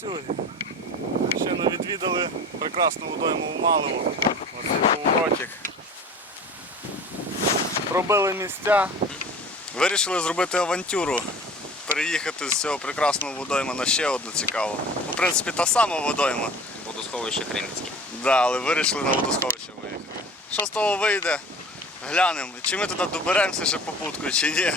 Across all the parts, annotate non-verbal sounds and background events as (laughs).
працює. Ще не відвідали прекрасну водойму в Маливо. Оцей поворотик. Пробили місця. Вирішили зробити авантюру. Переїхати з цього прекрасного водойма на ще одну цікаву. Ну, в принципі, та сама водойма. Водосховище Криницьке. Да, але вирішили на водосховище виїхати. Що з того вийде? Глянемо, чи ми туди доберемося ще попуткою, чи ні.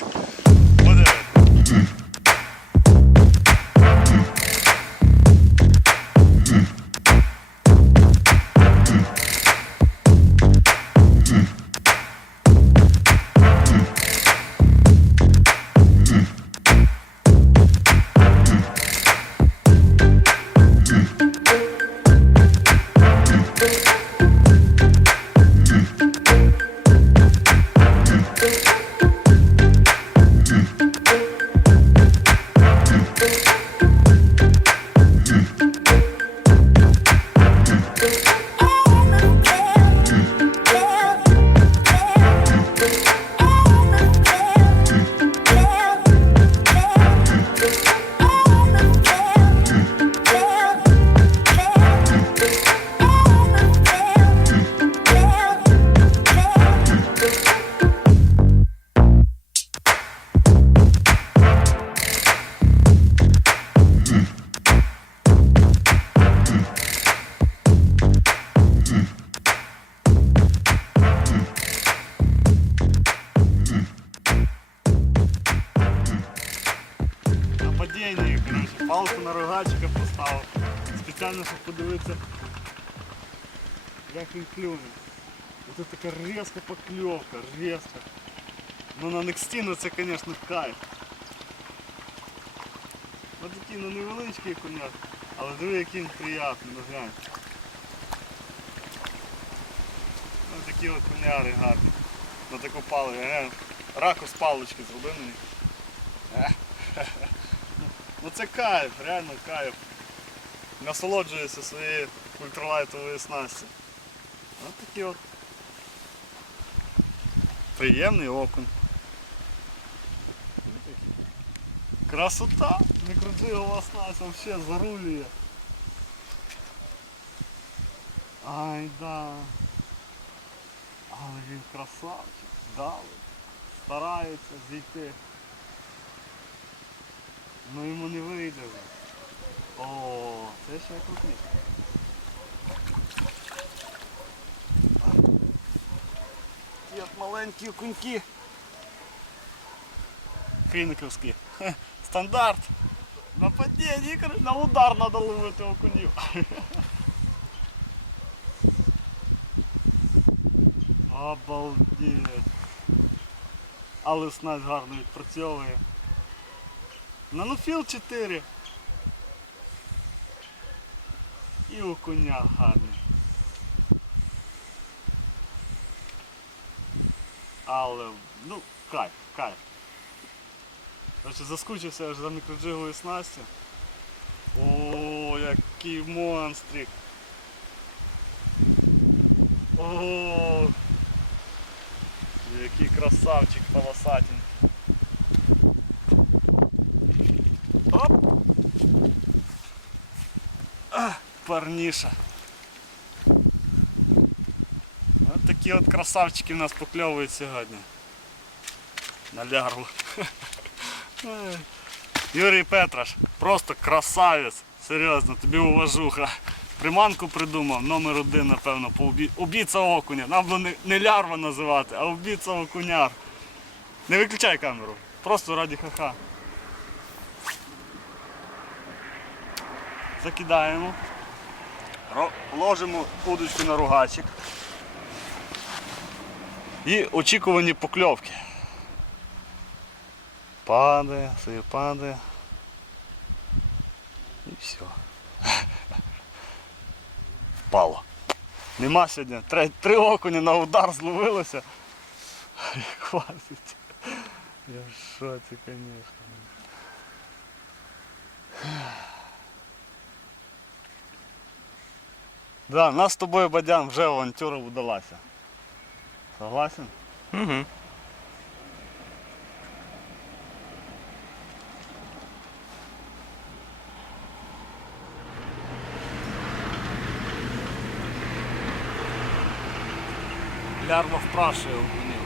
На рогачика поставив. Спеціально, щоб подивитися, як він клюне. Тут така різка покльовка, різка. Ну на Некстіну це, звісно, кайф. Ось такий ну, невеличкий коняк, але диви, який він приятний, ну глянь. Ось такі от коняри гарні. На таку палку. Глянь, Ракус палички зроби мені. Ну це кайф, реально кайф. Насолоджуюся своєю ультралайтовою снастю. Ось такі от. Приємний окунь. Красота! Мікроджигова снасть вообще зарулює. Ай да. Але він красавчик, дали. Старається зійти. Ну йому не вийде. О, це ще крупніше. Ті от маленькі окуньки. Фіниковські. Хе, Стандарт. На падінні, на удар треба ловити окунів. Обалдеть. Але снасть гарно відпрацьовує. Нанофіл 4. І у коня гарний. Але, ну, кайф, кайф. Короче, заскучився аж за мікроджиговою снастю. О, який монстрик. О, який красавчик полосатенький. Оп! А, парніша. Ось такі от красавчики в нас покльовують сьогодні. На лярву. (laughs) Ой. Юрій Петраш, просто красавець. Серйозно, тобі уважуха. Приманку придумав, номер один, напевно, по обі... обіця окуня. Нам було не, не лярва називати, а обіця окуняр. Не виключай камеру. Просто раді ха-ха. Закидаємо. Ложимо удочку на ругачик. І очікувані покльовки. Падає, собі падає. І все. (laughs) Впало. Нема сьогодні. Три, три окуні на удар зловилося. (laughs) Хватить. Я в шоці, звісно. Да, нас з тобою, Бадян, вже авантюра вдалася. Согласен? Угу. Лярва спрашивает. у мене.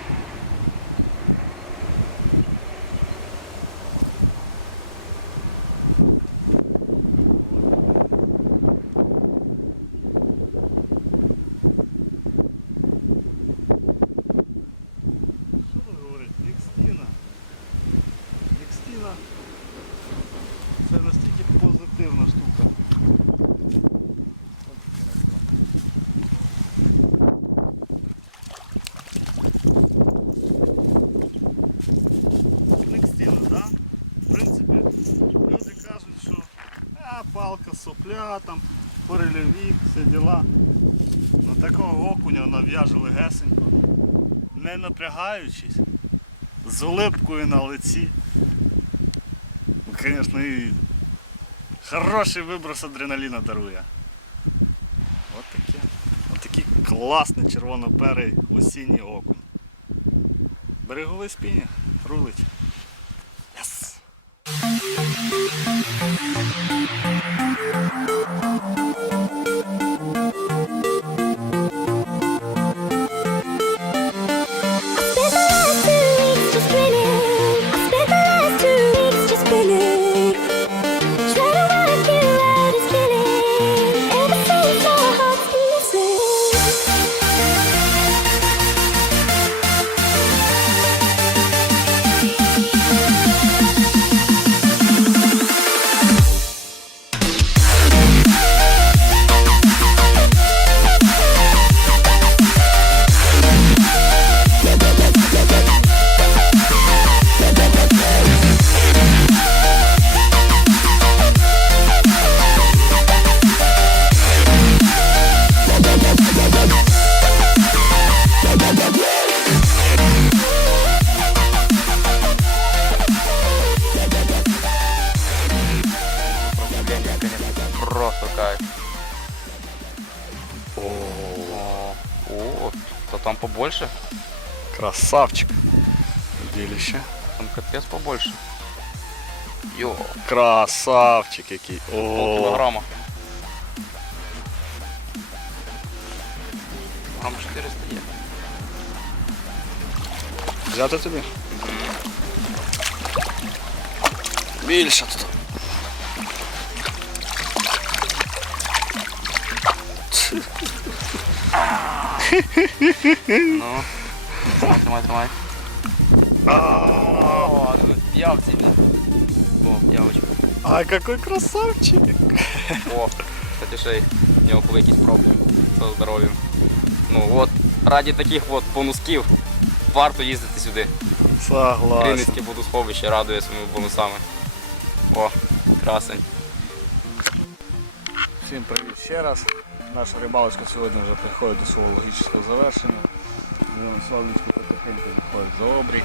А, палка, сопля, там, перельовік, всі діла. Ну такого окуня нав'яже легесенько, не напрягаючись, з улипкою на лиці. Ну, Звісно, і хороший виброс адреналіна дарує. От таке. От такий класний червоноперий осінній окунь. Береговий спінінг рулить. Yes! там побольше? Красавчик. Діліще. Там капец побольше. Йо, Красавчик який. О, полкилограмма. Грамм 400 є. Взяти тобі? Більше тут. Ну, тримай, тримай, тримай. О, тут п'явці, блін. О, п'явочка. Ай, який красавчик. О, кстати, ще й в нього були якісь проблеми зі здоров'ям. Ну от, раді таких от бонусків варто їздити сюди. Согласен. Рівницьке водосховище радує своїми бонусами. О, красень. Всім привіт ще раз. Наша рибалочка сьогодні вже приходить до свого логічного завершення. Ну, Сонечко потихеньку виходить за обрій.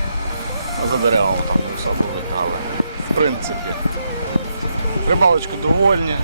За деревами там не все видно, але в принципі. Рибалочку довольні.